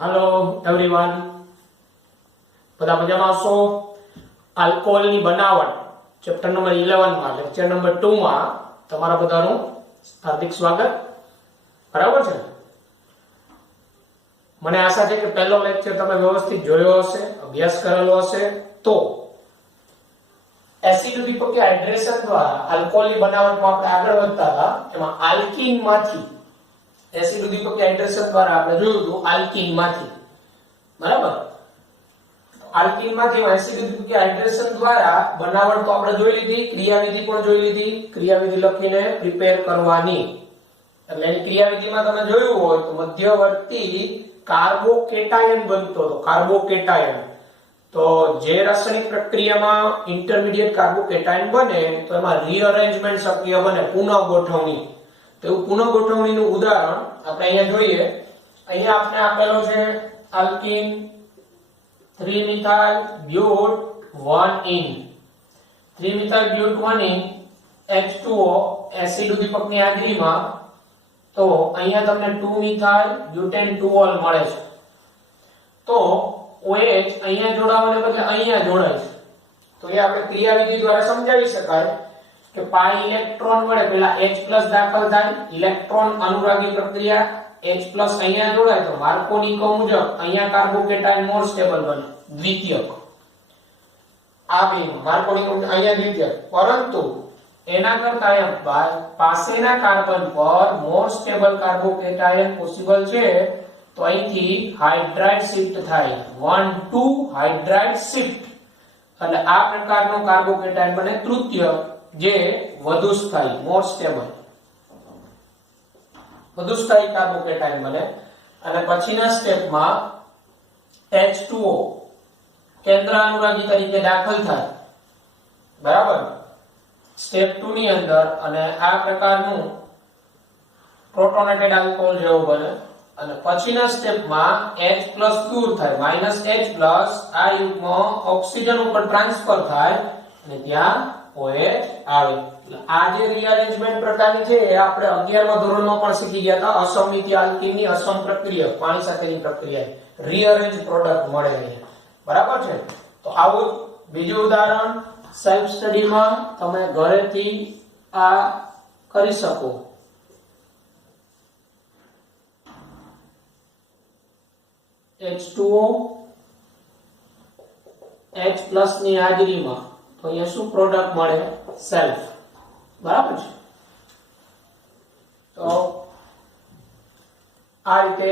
Hello everyone બધા મજામાં છો આલ્કોહોલની બનાવટ ચેપ્ટર નંબર 11 માં લેક્ચર નંબર 2 માં તમારા બધાનું હાર્દિક સ્વાગત બરાબર છે મને આશા છે કે પહેલો લેક્ચર તમે વ્યવસ્થિત જોયો હશે અભ્યાસ કરેલો હશે તો એસિડ ઉદ્દીપકીય હાઇડ્રેશન દ્વારા આલ્કોહોલની બનાવટમાં આપણે આગળ વધતા હતા એમાં આલ્કીન માંથી એસિડ ઉદ્દીપકીય હાઇડ્રેશન દ્વારા આપણે જોયું હતું આલ્કીન માંથી બરાબર આલ્કીન માંથી એસિડ ઉદ્દીપકીય હાઇડ્રેશન દ્વારા બનાવટ તો આપણે જોઈ લીધી ક્રિયાવિધિ પણ જોઈ લીધી ક્રિયાવિધિ લખીને પ્રિપેર કરવાની એટલે એની ક્રિયાવિધિમાં તમે જોયું હોય તો મધ્યવર્તી કાર્બોકેટાયન બનતો હતો કાર્બોકેટાયન તો જે રાસાયણિક પ્રક્રિયામાં ઇન્ટરમીડિયેટ કાર્બોકેટાયન બને તો એમાં રીઅરેન્જમેન્ટ શક્ય બને પુનઃ ગોઠવણી તો પુનઃ ગોઠવણીનું ઉદાહરણ આપણે અહીંયા જોઈએ અહીંયા આપણે આપેલો છે alkene 3-methyl but 1-in 3-methyl but 1-in H2O acid ઉદ્દીપકની હાજરીમાં તો અહીંયા તમને 2-methyl butane 2-ol મળે છે તો OH અહીંયા જોડાવાને બદલે અહીંયા જોડાય છે તો એ આપણે ક્રિયાવિધિ દ્વારા સમજાવી શકાય કે પાઈ ઇલેક્ટ્રોન વડે પહેલા H+ દાખલ થાય ઇલેક્ટ્રોન અનુરાગી પ્રક્રિયા H+ અહીંયા જોડાય તો માર્કોની કર્વ મુજબ અહીંયા કાર્બોકેટાયન મોર સ્ટેબલ બને દ્વિતીયક આ બે માર્કોની કર્વ અહીંયા દ્વિતીયક પરંતુ એના કરતા અહીંયા પાસેના કાર્બન પર મોર સ્ટેબલ કાર્બોકેટાયન પોસિબલ છે તો અહીંથી હાઇડ્રાઇડ શિફ્ટ થાય 1-2 હાઇડ્રાઇડ શિફ્ટ એટલે આ પ્રકારનો કાર્બોકેટાયન બને તૃતીય જે વધુ સ્થાયી મોર સ્ટેબલ વધુ સ્થાયી કાર્બોકેટાયન બને અને પછીના સ્ટેપમાં H2O કેન્દ્ર અનુરાગી તરીકે દાખલ થાય બરાબર સ્ટેપ 2 ની અંદર અને આ પ્રકારનું પ્રોટોનેટેડ આલ્કોહોલ જેવું બને અને પછીના સ્ટેપમાં H+ દૂર થાય -H+ આ યુગ્મ ઓક્સિજન ઉપર ટ્રાન્સફર થાય અને ત્યાં OH આવે આ જે રીઅરેન્જમેન્ટ પ્રકારની છે એ આપણે 11મા ધોરણમાં પણ શીખી ગયા હતા અસમિતિ આલ્કીનની અસમ પ્રક્રિયા પાણી સાથેની પ્રક્રિયા રીઅરેન્જ પ્રોડક્ટ મળે છે બરાબર છે તો આવું બીજું ઉદાહરણ સેલ્ફ સ્ટડીમાં તમે ઘરેથી આ કરી શકો H2O H+ ની હાજરીમાં તો અહીંયા શું પ્રોડક્ટ મળે સેલ્ફ બરાબર છે તો આ રીતે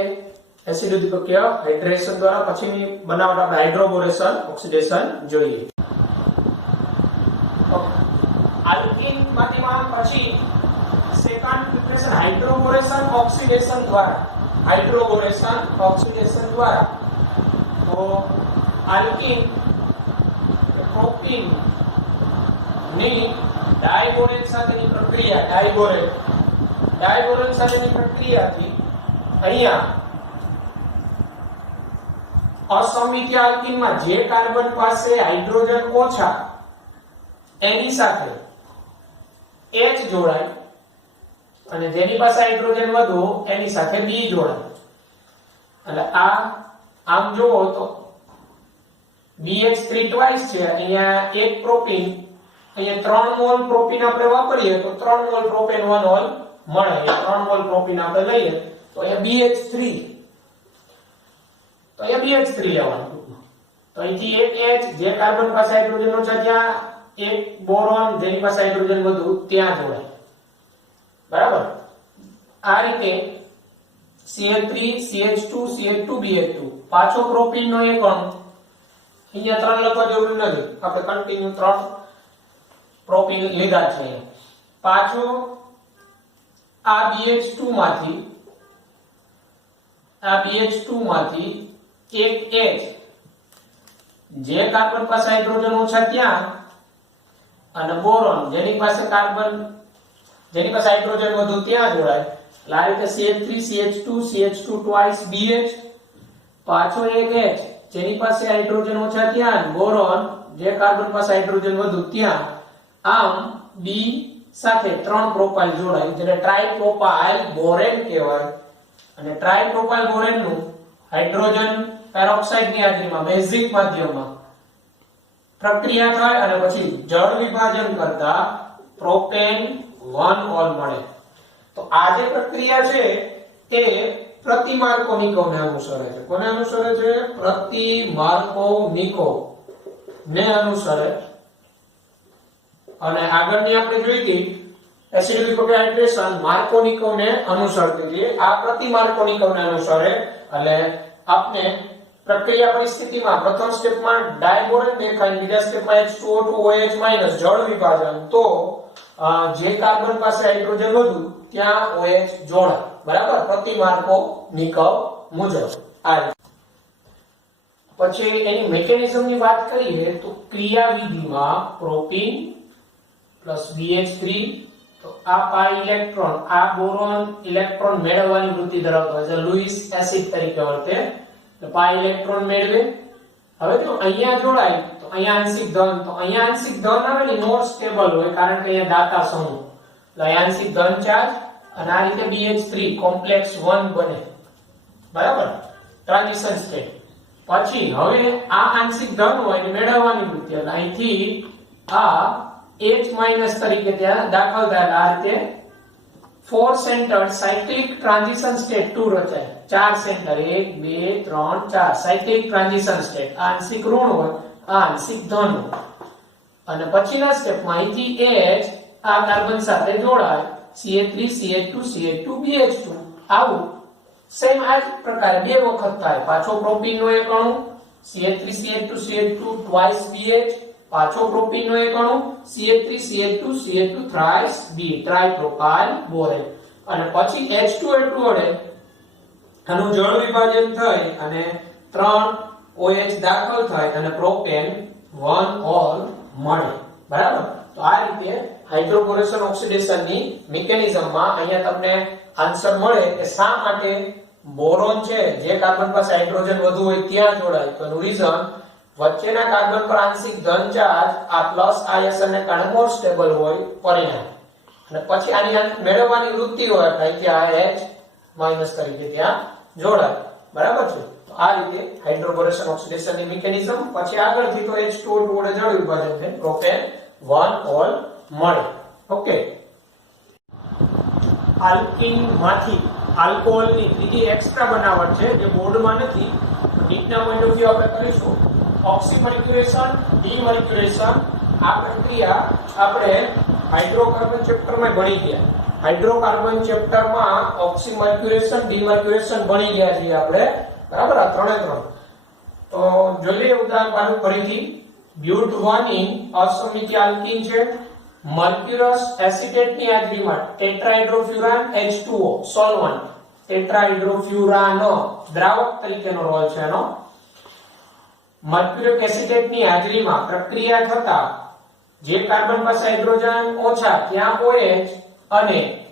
એસિડ ઉદ્દીપકીય હાઇડ્રેશન દ્વારા પછીની બનાવટ આપણે હાઇડ્રોબોરેશન ઓક્સિડેશન જોઈએ તો આલ્કીન માંથી પછી સેકન્ડ પ્રિપરેશન હાઇડ્રોબોરેશન ઓક્સિડેશન દ્વારા તો આલ્કીન પ્રોપીન ની ડાયબોરેન સાથેની પ્રક્રિયા ડાયબોરેન સાથેની પ્રક્રિયાથી અહીંયા અસમિતિ આલ્કીનમાં જે કાર્બન પાસે હાઇડ્રોજન ઓછા એની સાથે H જોડાય અને જેની પાસે હાઇડ્રોજન વધુ એની સાથે B જોડાય એટલે આ આમ જોવો તો BH3 ટ્વાઇસ છે અહીંયા એક પ્રોપીન અહીંયા 3 મોલ પ્રોપીન આપણે વાપરીએ તો 3 મોલ પ્રોપેન 1 ઓલ મળે 3 મોલ પ્રોપીન આપણે લઈએ તો અહીંયા BH3 લેવાનું તો અહીંથી એક H જે કાર્બન પાસે હાઇડ્રોજન ઓછા ત્યાં એક બોરોન જેની પાસે હાઇડ્રોજન વધુ ત્યાં જોડાય બરાબર આ રીતે CH3 CH2 CH2 BH2 પાછો પ્રોપીન નો એક અણુ અહીંયા 3 લખવા જરૂર નથી આપણે કન્ટિન્યુ 3 પ્રોપીન લીધા છે પાછો આ BH2 માંથી એક H જે કાર્બન પાસે હાઇડ્રોજન ઓછા ત્યાં અને બોરોન જેની પાસે હાઇડ્રોજન વધુ ત્યાં જોડાય એટલે આ રીતે CH3 CH2 CH2 twice BH પાછો એક H જેની પાસે હાઇડ્રોજન ઓછા ત્યાં બોરોન જે કાર્બન પાસે હાઇડ્રોજન વધુ ત્યાં આમ B સાથે 3 પ્રોપાઇલ જોડાય જેને ટ્રાઇપ્રોપાઇલ બોરેન કહેવાય અને ટ્રાઇપ્રોપાઇલ બોરેન નું હાઇડ્રોજન પેરોક્સાઇડ ની હાજરીમાં બેઝિક માધ્યમમાં પ્રક્રિયા થાય અને પછી જળ વિભાજન કરતા પ્રોપેન 1 ઓલ મળે. તો આ જે પ્રક્રિયા છે તે પ્રતિ માર્કોનિકોવ ને અનુસરે છે. કોને અનુસરે છે? પ્રતિ માર્કોનિકોવ ને અનુસરે. અને આગળની આપણે જોઈ હતી એસિડ ઉદ્દીપકીય હાઇડ્રેશન માર્કોનિકોવ ને અનુસરતી હતી. આ પ્રતિ માર્કોનિકોવ ને અનુસરે. એટલે આપને પ્રક્રિયા પરિસ્થિતિમાં પ્રથમ સ્ટેપમાં ડાયબોરેન દેખાય, બીજા સ્ટેપમાં H2O2 OH- જળ વિભાજન, તો જે કાર્બન પાસે હાઇડ્રોજન વધુ ત્યાં OH જોડાય. બરાબર, પ્રતિ માર્કોનિકોવ મુજબ. આ પછી એની મિકેનિઝમ ની વાત કરીએ તો ક્રિયાવિધિમાં પ્રોપીન પ્લસ BH3, તો આ પાઈ ઇલેક્ટ્રોન, આ બોરોન ઇલેક્ટ્રોન મેળવવાની વૃત્તિ ધરાવતો હોય છે, લુઈસ એસિડ તરીકે વર્તે. તો પાઈ ઇલેક્ટ્રોન મેળવે. હવે જો અહીંયા જોડાય તો અહીંયા આંશિક ધન, તો અહીંયા આંશિક ધન આવે ને મોર સ્ટેબલ હોય કારણ કે અહીંયા દાતા સમૂહ, એટલે અહીંયા આંશિક ધન ચાર્જ અને આ રીતે BH3 કોમ્પ્લેક્સ 1 બને. બરાબર, ટ્રાન્ઝિશન સ્ટેટ. પછી હવે આ આંશિક ધન હોય ને મેળવવાની વૃત્તિ, એટલે અહીંથી આ H- તરીકે ત્યાં દાખલ થાય. આ રીતે 4 સેન્ટર્ડ સાયક્લિક ટ્રાન્ઝિશન સ્ટેટ 2 રચાય. 4 સેન્ટર 1 2 3 4 સાયક્લિક ટ્રાન્ઝિશન સ્ટેટ. આ આંશિક ઋણ હોય, આ આંશિક ધન હોય. અને પછીના સ્ટેપમાં અહીંથી H આ કાર્બન સાથે જોડાય, CH3 CH2 CH2 BH2. આવું સેમ આ જ પ્રકારે બે વખત થાય. પાછો પ્રોપીન નો એક અણુ CH3 CH2 CH2 twice BH, પાછો પ્રોપીન નો એક અણુ CH3 CH2 CH2 thrice B, ટ્રાઇપ્રોપાઇલ Warren. અને પછી H2O2 વડે આનું જળ વિભાજન થઈ અને 3 OH દાખલ થાય અને પ્રોપેન 1 ઓલ મળે. બરાબર, તો આ રીતે હાઇડ્રોબોરેશન ઓક્સિડેશન ની મિકેનિઝમમાં અહીંયા તમને આન્સર મળે કે શા માટે બોરોન છે જે કાર્બન પાસે હાઇડ્રોજન વધુ હોય ત્યાં જોડાય. તો એનું રીઝન વચ્ચેના કાર્બન પર આંશિક ધન ચાર્જ આ પ્લસ આયન ને કારણે મોર સ્ટેબલ હોય પરિણામ. અને પછી આની મેળવવાની વૃત્તિ હોય એટલે અહીંયા H- તરીકે ત્યાં જોડાય. બરાબર છે, તો આ રીતે હાઇડ્રોબોરેશન ઓક્સિડેશન ની મિકેનિઝમ. પછી આગળથી તો H2O2 વડે જળ વિભાજન થાય, પ્રોપેન 1 ઓલ મળે. ઓકે, આલ્કીન માંથી આલ્કોહોલ ની ત્રીજી એક્સ્ટ્રા બનાવટ છે જે બોર્ડમાં નથી, નીટના પોઈન્ટ ઓફ વ્યૂ આપણે કરીશું. ઓક્સીમર્ક્યુરેશન, ડીમર્ક્યુરેશન. આ પ્રક્રિયા આપણે હાઇડ્રોકાર્બન ચેપ્ટરમાં ભણી ગયા. હાઇડ્રોકાર્બન ચેપ્ટરમાં ઓક્સીમર્ક્યુરેશન, ડીમર્ક્યુરેશન ભણી ગયા છીએ આપણે. બરાબર, આ ત્રણે ત્રણ. તો જોઈ લઈએ ઉદાહરણ ફરીથી. બ્યુટવાનિન અસમિતીય આલ્કીન છે. મર્ક્યુરસ એસિટેટ ની હાજરીમાં ટેટ્રાહાઇડ્રોફ્યુરાન H2O સોલ્વન્ટ, ટેટ્રાહાઇડ્રોફ્યુરાન દ્રાવક તરીકેનો રોલ છે એનો. મર્ક્યુરિક એસિટેટ ની હાજરીમાં પ્રક્રિયા થતા જે કાર્બન પાસે હાઇડ્રોજન ઓછા ત્યાં OH અને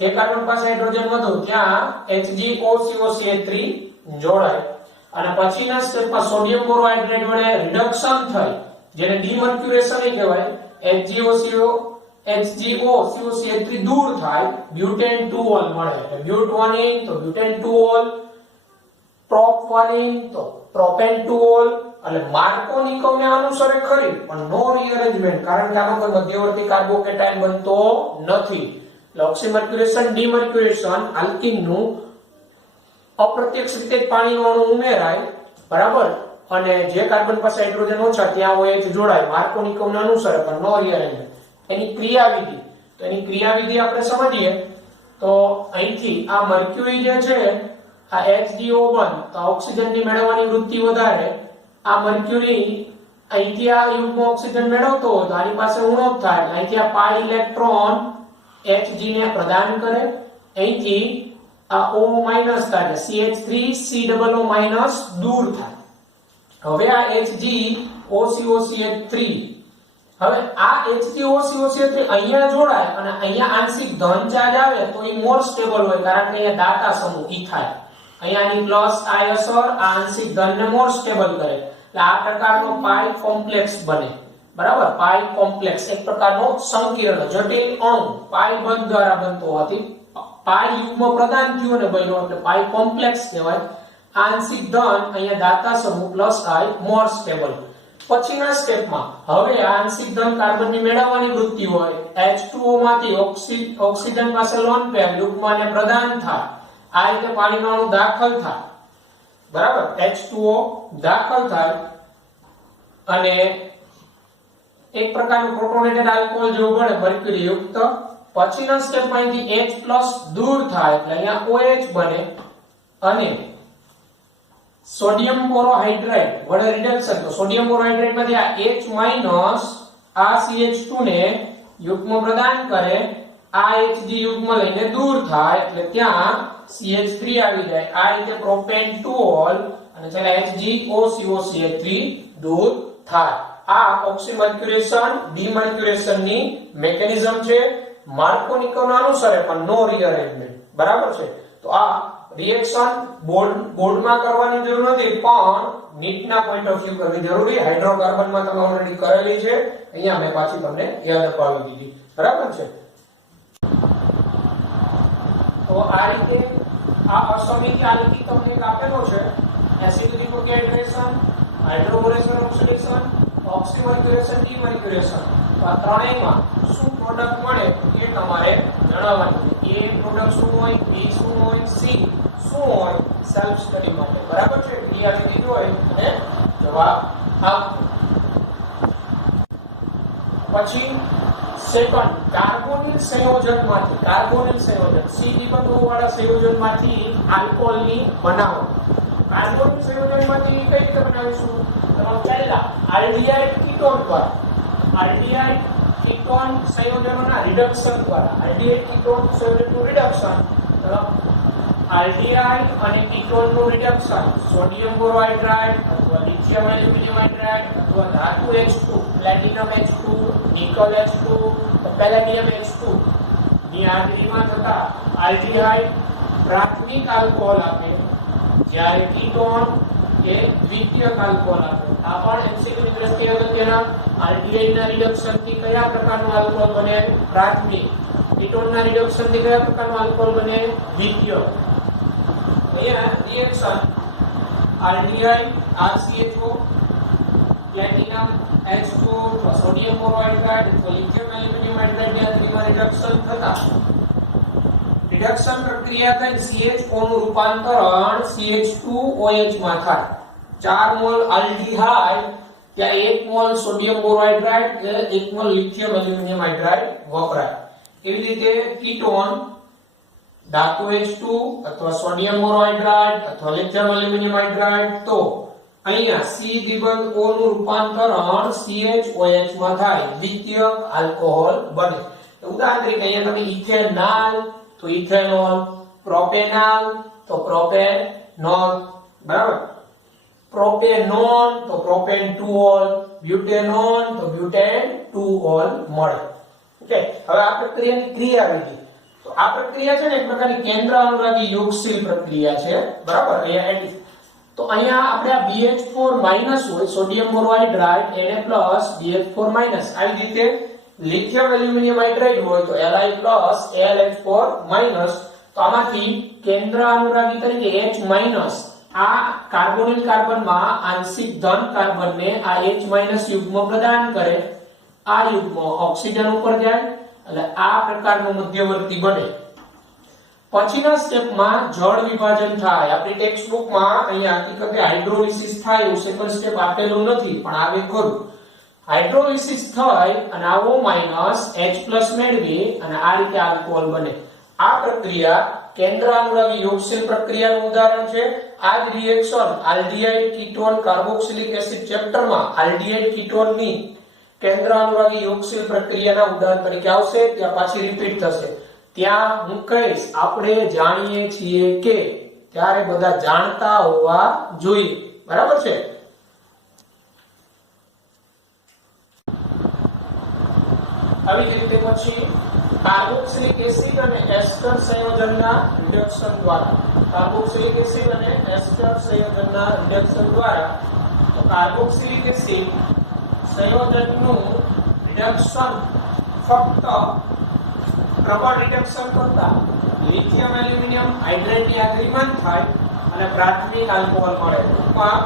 જે કાર્બન પાસે હાઇડ્રોજન વધુ ત્યાં HgOCOCH3 જોડાય. અને પછીના સ્ટેપમાં સોડિયમ બોરોહાઇડ્રેટ વડે રિડક્શન થઈ જેને ડીમર્ક્યુરેશન કહેવાય, HgOCOCH3 દૂર થાય, બ્યુટેન 2 ઓલ મળે. એટલે બ્યુટવાનિન તો બ્યુટેન 2 ઓલ, પ્રોપવાનિન તો પ્રોપેન 2 ઓલ. એટલે માર્કોનિકોવ ને અનુસરે ખરી પણ નો રીઅરેન્જમેન્ટ, કારણ કે આમાં કોઈ મધ્યવર્તી કાર્બોકેટાયન બનતો નથી. એટલે ઓક્સીમર્ક્યુરેશન, ડીમર્ક્યુરેશન આલ્કીન નું અપ્રત્યક્ષ રીતે પાણીનો અણુ ઉમેરાય. બરાબર, અને જે કાર્બન પાસે હાઇડ્રોજન ઓછા ત્યાં OH જોડાય, માર્કોનિકોવ ને અનુસરે પણ નો રીઅરેન્જમેન્ટ. એની ક્રિયાવિધિ, તો એની ક્રિયાવિધિ આપણે સમજીએ તો અહીંથી આ મર્ક્યુરી જે છે આ HDO1 તો ઓક્સિજન ની મેળવવાની વૃત્તિ વધારે. આ મર્ક્યુરી અહીંથી આ યુગ્મ ઓક્સિજન મેળવતો હોય તો આની પાસે ઉણપ થાય, અહીંથી આ પાઈ ઇલેક્ટ્રોન Hg ને પ્રદાન કરે, અહીંથી આ O- થાય, CH3COO- દૂર થાય. હવે આ HgOCOCH3, હવે આ HgOCOCH3 અહીંયા જોડાય અને અહીંયા આંશિક ધન ચાર્જ આવે તો એ મોર સ્ટેબલ હોય કારણ કે અહીંયા દાતા સમૂહ ઇથાઇલ. અહીંયા આની પ્લસ આ અસર આ આંશિક ધન ને મોર સ્ટેબલ કરે. એટલે આ પ્રકારનો પાઈ કોમ્પ્લેક્સ બને. બરાબર, પાઈ કોમ્પ્લેક્સ એક પ્રકારનો સંકીર્ણ જટિલ અણુ પાઈ બંધ દ્વારા બનતો હોવાથી પાઈ યુગ્મ પ્રદાન થયું અને બન્યો એટલે પાઈ કોમ્પ્લેક્સ કહેવાય. આંશિક ધન અહીંયા દાતા સમૂહ પ્લસ I મોર સ્ટેબલ. પછીના સ્ટેપમાં હવે આંશિક ધન કાર્બનની મેળવવાની વૃત્તિ હોય, H2O માંથી ઓક્સિજન પાસે લોન પેર યુગ્મને પ્રદાન થાય, આ રીતે પાણીનો અણુ દાખલ થાય, બરાબર, H2O દાખલ થાય અને એક પ્રકારનું પ્રોટોનેટેડ આલ્કોહોલ જેવું બને મર્ક્યુરી યુક્ત. પછીના સ્ટેપમાંથી H+ દૂર થાય એટલે અહીંયા OH બને અને સોડિયમ બોરોહાઇડ્રેટ વડે રિડક્શન, તો સોડિયમ બોરોહાઇડ્રેટ માંથી આ H- આ CH2 ને યુગ્મ પ્રદાન કરે, આ Hg યુગ્મ લઈને દૂર થાય એટલે ત્યાં CH3 આવી જાય, આ રીતે પ્રોપેન 2 ઓલ અને છેલ્લે HgOCO3 દૂર થાય. આ ઓક્સીમર્ક્યુરેશન ડીમર્ક્યુરેશન ની મેકેનિઝમ છે. માર્કોનિકોના અનુસારે પણ નો રીઅરેન્જમેન્ટ, બરાબર છે. તો આ રિએક્શન બોર્ડમાં કરવાની જરૂર નથી પણ નીટના પોઈન્ટ ઓફ વ્યૂ કરવી જરૂરી. હાઇડ્રોકાર્બનમાં તમે ઓલરેડી કરેલી છે, અહીંયા મેં પાછી તમને યાદ અપાવી દીધી, બરાબર છે. તો આ રીતે આ અસમિત આલ્કી તમને એક આપેલો છે, એસિડ ડિહાઇડ્રેશન, હાઇડ્રોબોરેશન ઓક્સિડેશન, ઓક્સીમર્ક્યુરેશન, ડીમર્ક્યુરેશન. તો આ ત્રણેયમાં શું પ્રોડક્ટ મળે એ તમારે જણાવવાનું છે. A પ્રોડક્ટ શું હોય, B શું હોય, C શું હોય, સેલ્ફ સ્ટડી માટે, બરાબર છે. ક્રિયા લીધી હોય અને જવાબ આપો. પછી સેકન્ડ કાર્બોનિલ સંયોજનમાંથી, કાર્બોનિલ સંયોજન C નિબંધો વાળા સંયોજનમાંથી આલ્કોહોલની બનાવટ. કાર્બોનિલ સંયોજનમાંથી કઈ રીતે બનાવીશું? તો પહેલા આલ્ડીહાઇડ કીટોન દ્વારા, આલ્ડીહાઇડ કીટોન સંયોજનોના રિડક્શન દ્વારા, આલ્ડીહાઇડ કીટોન સંયોજનનું રિડક્શન, આલ્ડીહાઇડ અને કીટોનનું રિડક્શન સોડિયમ બોરોહાઇડ્રેટ અથવા લિથિયમ એલ્યુમિનિયમ હાઇડ્રેટ અથવા ધાતુ H2, platinum H2, nickel H2, palladium H2 ની હાજરીમાં થતા આલ્ડીહાઇડ પ્રાથમિક આલ્કોહોલ આપે, જ્યારે કીટોન એ દ્વિતીયક આલ્કોહોલ આપે. આ પણ MCQ ની દ્રષ્ટિએ અગત્યના. આલ્ડીહાઇડ ના રિડક્શન થી કયા પ્રકારનું આલ્કોહોલ બને? પ્રાથમિક. કીટોન ના રિડક્શન થી કયા પ્રકારનું આલ્કોહોલ બને? દ્વિતીયક. અહીંયા reaction aldehyde RCHO, platinum H2 અથવા સોડિયમ બોરોહાઇડ્રેટ અથવા લિથિયમ એલ્યુમિનિયમ હાઇડ્રેટ ની હાજરીમાં રિડક્શન થતા રિડક્શન પ્રક્રિયા થઈ CHO નું રૂપાંતરણ CH2OH માં થાય. 4 મોલ આલ્ડીહાઇડ ત્યાં 1 મોલ સોડિયમ બોરોહાઇડ્રેટ એટલે 1 મોલ લિથિયમ એલ્યુમિનિયમ હાઇડ્રેટ વપરાય. એવી રીતે કીટોન ધાતુ H2 અથવા સોડિયમ બોરોહાઇડ્રેટ અથવા લિથિયમ એલ્યુમિનિયમ હાઇડ્રેટ, તો અહીંયા C દ્વિબંધ O નું રૂપાંતરણ CHOH માં થાય, દ્વિતીયક આલ્કોહોલ બને. ઉદાહરણ તરીકે અહીંયા તમે ઇથેનોલ તો ઇથેનોલ, પ્રોપેનોલ તો પ્રોપેનોલ, બરાબર, પ્રોપેનોન તો પ્રોપેન 2ઓલ, બ્યુટેનોન તો બ્યુટેન 2ઓલ મળે. ઓકે, હવે આ પ્રક્રિયાની ક્રિયા વિધિ. તો આ પ્રક્રિયા છે ને એક પ્રકારની કેન્દ્ર અનુરાગી યોગશીલ પ્રક્રિયા છે, બરાબર. તો અહીંયા આપણે આ BH4- હોય સોડિયમ બોરોહાઇડ્રેટ Na+ BH4-, આવી રીતે લિથિયમ એલ્યુમિનિયમ હાઇડ્રેટ હોય તો Li+ AlH4-, તો આમાંથી કેન્દ્ર અનુરાગી તરીકે H- આ કાર્બોનિલ કાર્બનમાં આંશિક ધન કાર્બનને આ H- યુગ્મ પ્રદાન કરે, આ યુગ્મ ઓક્સિજન ઉપર જાય એટલે આ પ્રકારનું મધ્યવર્તી બને. પછીના સ્ટેપમાં જળ વિભાજન થાય. આપણી ટેક્સ્ટ બુકમાં અહીંયા હકીકતે હાઇડ્રોલિસિસ થાય એવું સેકન્ડ સ્ટેપ આપેલું નથી પણ આવે ખરું. હાઇડ્રોલિસિસ થાય અને આ O- H+ મેળવી અને આ રીતે આલ્કોહોલ બને. આ પ્રક્રિયા કેન્દ્ર અનુરાગી યોગશીલ પ્રક્રિયાનું ઉદાહરણ છે. આ જ reaction aldehyde ketone carboxylic acid ચેપ્ટરમાં આલ્ડીહાઇડ કીટોનની કેન્દ્ર અનુરાગી યોગશીલ પ્રક્રિયાના ઉદાહરણ તરીકે આવશે, ત્યાં પાછી રિપીટ થશે. ત્યાં હું કહીશ આપણે જાણીએ છીએ કે, ત્યારે બધા જાણતા હોવા જોઈએ, બરાબર છે. આવી જ રીતે પછી કાર્બોક્સિલિક એસિડ અને એસ્ટર સંયોજનના રિડક્શન દ્વારા, કાર્બોક્સિલિક એસિડ અને એસ્ટર સંયોજનના રિડક્શન દ્વારા, તો કાર્બોક્સિલિક એસિડ સંયોજનનું રિડક્શન ફક્ત પ્રબળ રિડક્શન કરતા લિથિયમ એલ્યુમિનિયમ હાઇડ્રેટની હાજરીમાં થાય, અને પ્રાથમિક આલ્કોહોલ મળે. ટૂંકમાં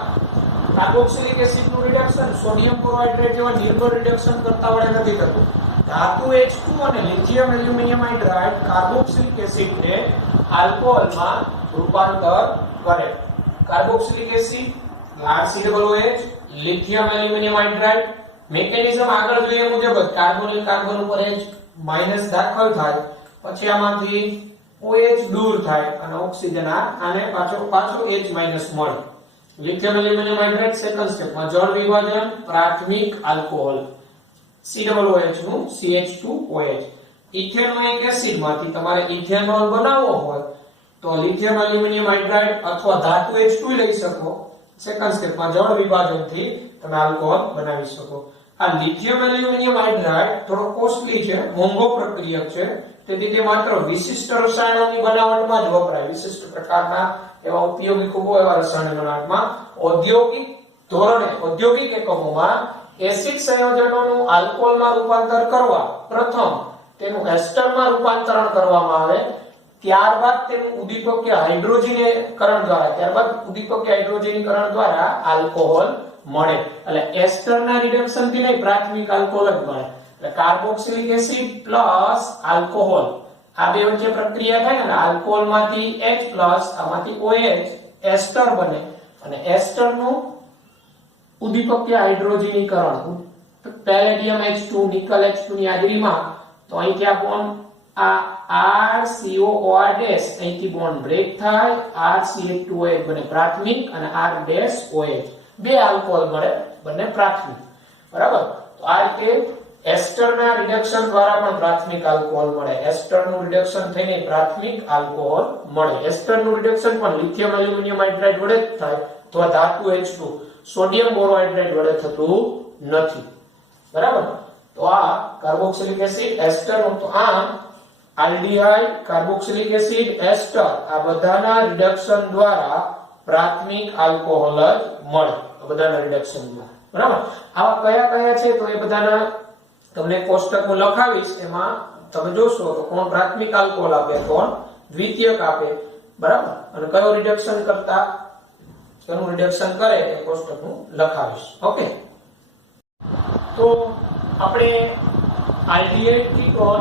કાર્બોક્સિલિક એસિડ નું રિડક્શન સોડિયમ બોરોહાઇડ્રેટ જેવા નિર્બળ રિડક્શન કરતા વડે નથી થતું. ધાતુ H2 અને લિથિયમ એલ્યુમિનિયમ હાઇડ્રાઇડ કાર્બોક્સિલિક એસિડને આલ્કોહોલમાં રૂપાંતર કરે. Carboxylic acid COH lithium aluminium hydride mechanism આગળ જોઈએ મુજબ જ કાર્બોનિલ કાર્બન ઉપર H માઈનસ દાખલ થાય, પછી આમાંથી OH દૂર થાય અને ઓક્સિજન આને પાછો H માઈનસ મળે. લિથિયમ એલ્યુમિનિયમ હાઇડ્રાઇડ સેકન્ડ સ્ટેપમાં જળ વિભાજન પ્રાથમિક આલ્કોહોલ COH નું CH2OH. ઇથેનોઇક એસિડ માંથી તમારે ઇથેનોલ બનાવવો હોય તો લિથિયમ એલ્યુમિનિયમ હાઇડ્રાઇડ અથવા ધાતુ H2 લઈ શકો. સેકન્ડ સ્ટેપમાં જળ વિભાજનથી તમે આલ્કોહોલ બનાવી શકો. આ લિથિયમ એલ્યુમિનિયમ હાઇડ્રાઇડ થોડો કોસ્ટલી છે, મોંઘો પ્રક્રિયક છે, તેથી તે માત્ર વિશિષ્ટ રસાયણોની બનાવટમાં જ વપરાય. વિશિષ્ટ પ્રકારના એવા ઉપયોગી ખૂબ એવા રસાયણ બનાવટમાં ઔદ્યોગિક ધોરણે ઔદ્યોગિક એકમોમાં એસિડ સંયોજનોનું આલ્કોહોલમાં રૂપાંતર કરવા પ્રથમ તેનું એસ્ટરમાં રૂપાંતરણ કરવામાં આવે, ત્યારબાદ તેનું ઉદ્દીપકીય હાઇડ્રોજનીકરણ દ્વારા આલ્કોહોલ મળે. એટલે એસ્ટરના રિડક્શન થી નહીં પ્રાથમિક આલ્કોહોલ જ મળે. એટલે કાર્બોક્સિલિક એસિડ પ્લસ આલ્કોહોલ આ બે વચ્ચે પ્રક્રિયા થાય ને આલ્કોહોલમાંથી H પ્લસ આમાંથી OH એસ્ટર બને અને એસ્ટરનું ઉદ્દીપકીય હાઇડ્રોજનીકરણ પેલેડિયમ H2 નિકલ H2 ની હાજરીમાં તો અહીંથી આ બોન્ડ આ RCOOR અહીંથી બોન્ડ બ્રેક થાય, RCH2OH બને પ્રાથમિક અને R-OH બે આલ્કોહોલ મળે, બંને પ્રાથમિક. બરાબર. તો આ રીતે એસ્ટરના રિડક્શન દ્વારા પણ પ્રાથમિક આલ્કોહોલ મળે. એસ્ટરનું રિડક્શન થઈને પ્રાથમિક આલ્કોહોલ મળે. એસ્ટરનું રિડક્શન પણ લિથિયમ એલ્યુમિનિયમ હાઇડ્રાઇડ વડે જ થાય તો ધાતુ H2 સોડિયમ બોરોહાઇડ્રેટ વડે થતું નથી. બરાબર. તો આ કાર્બોક્સિલિક એસિડ એસ્ટર તો આ આલ્ડીહાઇડ કાર્બોક્સિલિક એસિડ એસ્ટર આ બધાના રિડક્શન દ્વારા પ્રાથમિક આલ્કોહોલ જ મળે. બધાના રિડક્શન દ્વારા. બરાબર. આવા કયા કયા છે તો એ બધાના તમને કોષ્ટકમાં લખાવીશ. એમાં તમે જોશો તો કોણ પ્રાથમિક આલ્કોહોલ આપે, કોણ દ્વિતીયક આપે. બરાબર. અને કયો રિડક્શન કરતા તેનું રિડક્શન કરે એ કોષ્ટકમાં લખાવીશ. ઓકે. તો આપણે આલ્ડીહાઇડ કીટોન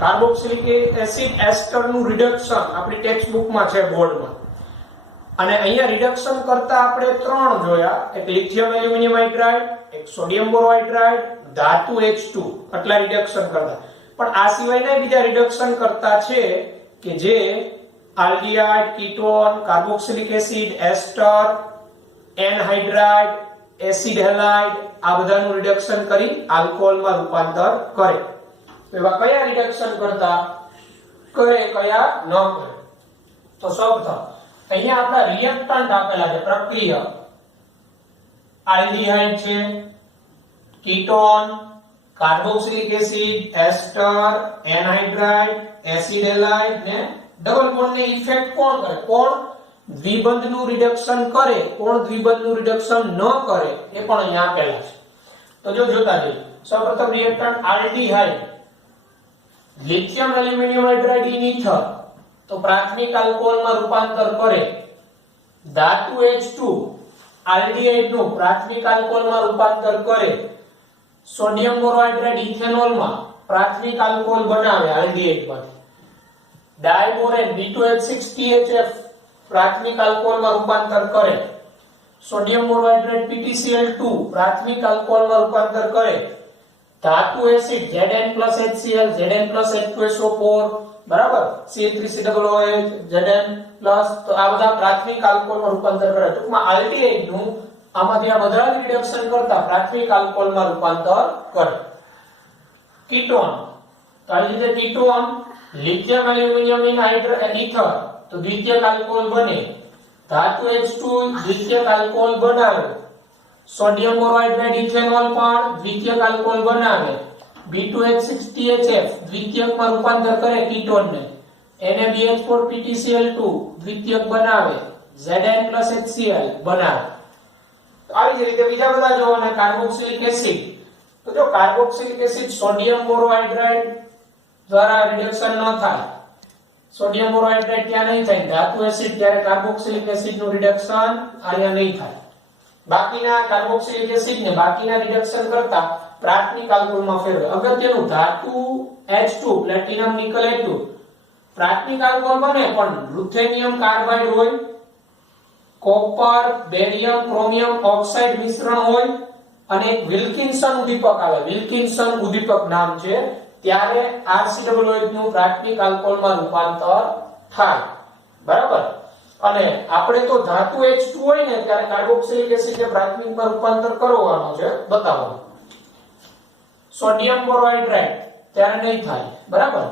કાર્બોક્સિલિક એસિડ એસ્ટર નું રિડક્શન આપણી ટેક્સ્ટ બુકમાં છે બોર્ડમાં. અને અહીંયા રિડક્શન કરતા આપણે ત્રણ જોયા, એક લિથિયમ એલ્યુમિનિયમ હાઇડ્રાઇડ, એક સોડિયમ બોરોહાઇડ્રાઇડ, ધાતુ H2 આટલા રિડક્શન કરતા. પણ આ સિવાયના બીજા રિડક્શન કરતા છે કે જે આલ્ડીહાઇડ કીટોન કાર્બોક્સિલિક એસિડ એસ્ટર એનહાઇડ્રાઇડ એસિડ હેલાઇડ આ બધાનું રિડક્શન કરી આલ્કોહોલમાં રૂપાંતર કરે. એવા કયા રિડક્શન કરતા કરે, કયા ન કરે? તો સૌપ્રથમ અહીંયા આપણા રિએક્ટન્ટ આપેલા છે પ્રક્રિયક. આલ્ડીહાઇડ છે, કીટોન, કાર્બોક્સિલિક એસિડ, એસ્ટર, એનહાઇડ્રાઇડ, એસિડ હેલાઇડ ને ડબલ બોન્ડ ને ઇફેક્ટ કોણ કરે? કોણ દ્વિબંધનું રિડક્શન કરે, કોણ દ્વિબંધનું રિડક્શન ન કરે એ પણ અહીંયા આપેલા છે. તો જો જોતા જઈએ. સૌપ્રથમ reactant aldehyde lithium aluminium hydride ether તો પ્રાથમિક આલ્કોહોલમાં રૂપાંતર કરે. ધાતુ H2 આલ્ડીહાઇડ નું પ્રાથમિક આલ્કોહોલમાં રૂપાંતર કરે. સોડિયમ બોરોહાઇડ્રેટ ઇથેનોલમાં પ્રાથમિક આલ્કોહોલ બનાવે આલ્ડીહાઇડમાંથી. ડાયબોરેન B2H6THF પ્રાથમિક આલ્કોહોલમાં રૂપાંતર કરે. સોડિયમ બોરોહાઇડ્રેટ PTCl2 પ્રાથમિક આલ્કોહોલમાં રૂપાંતર કરે. ધાતુ એસિડ Zn+HCl Zn+H2SO4 બરાબર CH3COOH Zn+ તો આ બધા પ્રાથમિક આલ્કોહોલમાં રૂપાંતર કરે. ટૂંકમાં આલ્ડીહાઇડ નું આમાંથી આ બધા રિડક્શન કરતા પ્રાથમિક આલ્કોહોલમાં રૂપાંતર કરે. કીટોન તો આ રીતે કીટોન લિથિયમ એલ્યુમિનિયમ ઇથર તો દ્વિતીયક આલ્કોહોલ બને. ધાતુ H2 દ્વિતીયક આલ્કોહોલ બનાવે. સોડિયમ બોરોહાઇડ્રેટ ઇથેનોલ પણ દ્વિતીયક આલ્કોહોલ બનાવે. B2H6THF દ્વિતીયકમાં રૂપાંતર કરે કીટોનને. NaBH4 PTCl2 દ્વિતીયક બનાવે. Zn+HCl બનાવે. તો આવી જ રીતે બીજા બધા જોવાના કાર્બોક્સિલિક એસિડ તો જો કાર્બોક્સિલિક એસિડ સોડિયમ બોરોહાઇડ્રાઇડ દ્વારા રિડક્શન ન થાય સોડિયમ બોરોહાઇડ્રેટ ત્યાં નહીં થાય, ધાતુ એસિડ ત્યારે કાર્બોક્સિલિક એસિડ નું રિડક્શન અહીંયા નહીં થાય. બાકીના કાર્બોક્સિલિક એસિડ ને બાકીના રિડક્શન કરતા પ્રાથમિક આલ્કોહોલમાં ફેરવે. અગત્યનું ધાતુ H2 પ્લેટિનમ નિકલ Ag2 પ્રાથમિક આલ્કોહોલ બને પણ રુથેનિયમ કાર્બાઇડ હોય, કોપર, બેરિયમ, ક્રોમિયમ ઓક્સાઇડ મિશ્રણ હોય અને એક વિલ્કિન્સન ઉદ્દીપક આવે, વિલ્કિન્સન ઉદ્દીપક નામ છે, ત્યારે RCOH નું પ્રાથમિક આલ્કોહોલમાં રૂપાંતર થાય. બરાબર. અને આપણે તો ધાતુ H2 હોય ને ત્યારે કાર્બોક્સિલિક એસિડ ને પ્રાથમિકમાં રૂપાંતર કરવાનો છે, બતાવવાનું. સોડિયમ બોરોહાઇડ્રેટ ત્યારે નહીં થાય. બરાબર.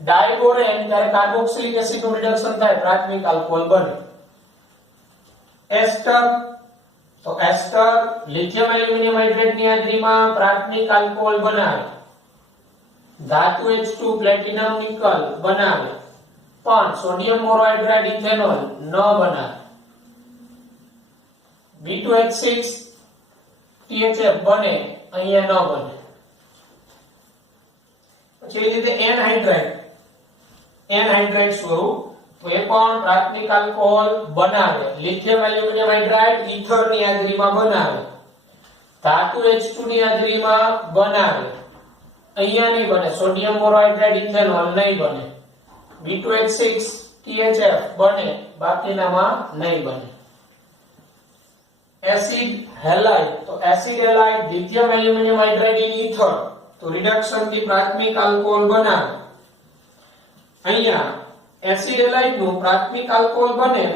ડાયબોરેન ત્યારે કાર્બોક્સિલિક એસિડ નું રિડક્શન થાય, પ્રાથમિક આલ્કોહોલ બને. એસ્ટર તો એસ્ટર લિથિયમ એલ્યુમિનિયમ હાઇડ્રેટ ની હાજરીમાં પ્રાથમિક આલ્કોહોલ બનાવે, ધાતુ H2 પ્લેટિનમ નિકલ બનાવે, પણ સોડિયમ બોરોહાઇડ્રેટ ઇથેનોલ ન બનાવે. B2H6 THF બને, અહીંયા ન બને. પછી એ રીતે એનહાઇડ્રેટ સ્વરૂપ તો એ પણ પ્રાથમિક આલ્કોહોલ બનાવે, લિથિયમ એલ્યુમિનિયમ હાઇડ્રેટ ઈથર ની હાજરીમાં બનાવે, ધાતુ H2 ની હાજરીમાં બનાવે, અહીંયા નહીં બને. સોડિયમ બોરોહાઇડ્રેટ ઇથેનોલ નહીં બને. B2H6 THF બને, બાકીનામાં નહીં બને. એસિડ હેલાઇડ તો acid halide lithium aluminium hydride in ether તો રિડક્શન થી પ્રાથમિક આલ્કોહોલ બનાવે. અહીંયા એસિડ હેલાઇડ નું પ્રાથમિક આલ્કોહોલ બને,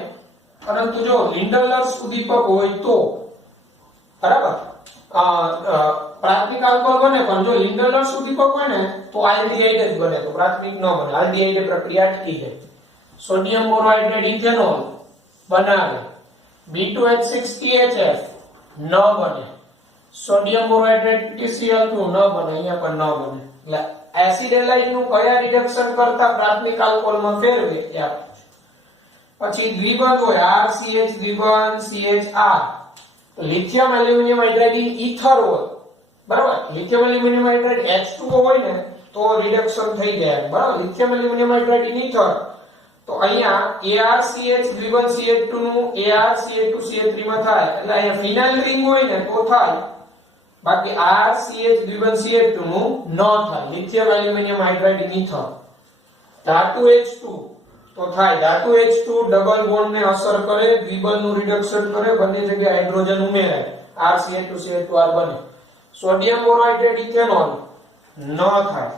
પરંતુ જો લિન્ડલર્સ ઉદ્દીપક હોય તો, બરાબર, પ્રાથમિક આલ્કોહોલ બને પણ જો લિન્ડલર્સ ઉદ્દીપક હોય ને તો આલ્ડીહાઇડ જ બને, તો પ્રાથમિક ન બને, આલ્ડીહાઇડ પ્રક્રિયા અટકી જાય. સોડિયમ બોરોહાઇડ્રેટ ઇથેનોલ બનાવે, B2H6 THF ન બને, સોડિયમ બોરોહાઇડ્રેટ PTCl2 ન બને, અહીંયા પણ ન બને. એટલે એસિડ હેલાઇડ નું કયા રિડક્શન કરતા પ્રાથમિક આલ્કોહોલમાં ફેરવે એ આપણે. પછી દ્વિબંધ હોય RCH દ્વિબંધ CHR, lithium aluminium hydride in ether હોય, બરાબર. લિથિયમ એલ્યુમિનિયમ હાઇડ્રેટ H2O હોય ને તો રિડક્શન થઈ જાય, બરાબર. Lithium aluminium hydride in ether તો અહીંયા ArCH દ્વિબંધ CH2 નું ArCH2CH3 માં થાય, એટલે અહીંયા ફિનાઇલ રિંગ હોય ને તો થાય, બાકી RCH દ્વિબંધ CH2 નું ન થાય. Lithium aluminium hydride in ether. ધાતુ H2 તો થાય, ધાતુ H2 ડબલ બોન્ડ ને અસર કરે, દ્વિબંધ નું રિડક્શન કરે, બંને જગ્યાએ હાઇડ્રોજન ઉમેરાય, RCH2CH2R બને. સોડિયમ બોરોહાઇડ્રેટ ઇથેનોલ ન થાય.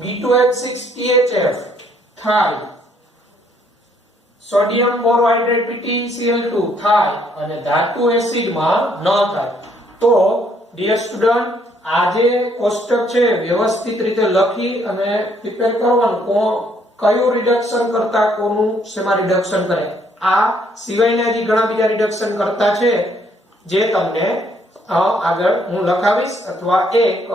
B2H6 THF થાય, સોડિયમ બોરોહાઇડ્રેટ PTCl2 થાય, અને ધાતુ એસિડ માં ન થાય. તો ડિયર સ્ટુડન્ટ, આ જે કોષ્ટક છે વ્યવસ્થિત રીતે લખી અને પ્રિપેર કરવાનું, કયું રિડક્શન કરતા કોનું શેમાં રિડક્શન કરે. આ સિવાયના જે ઘણા બીજા રિડક્શન કરતા છે જે તમને આગળ હું લખાવીશ, અથવા એક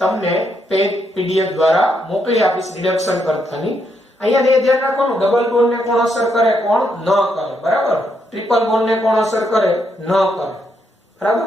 તમને પેજ PDF દ્વારા મોકલી આપીશ રિડક્શન કરતાની. અહીંયા જે ધ્યાન રાખવાનું, ડબલ બોન્ડ ને કોણ અસર કરે, કોણ ન કરે, બરાબર. ટ્રિપલ બોન્ડ ને કોણ અસર કરે, ન કરે, બરાબર.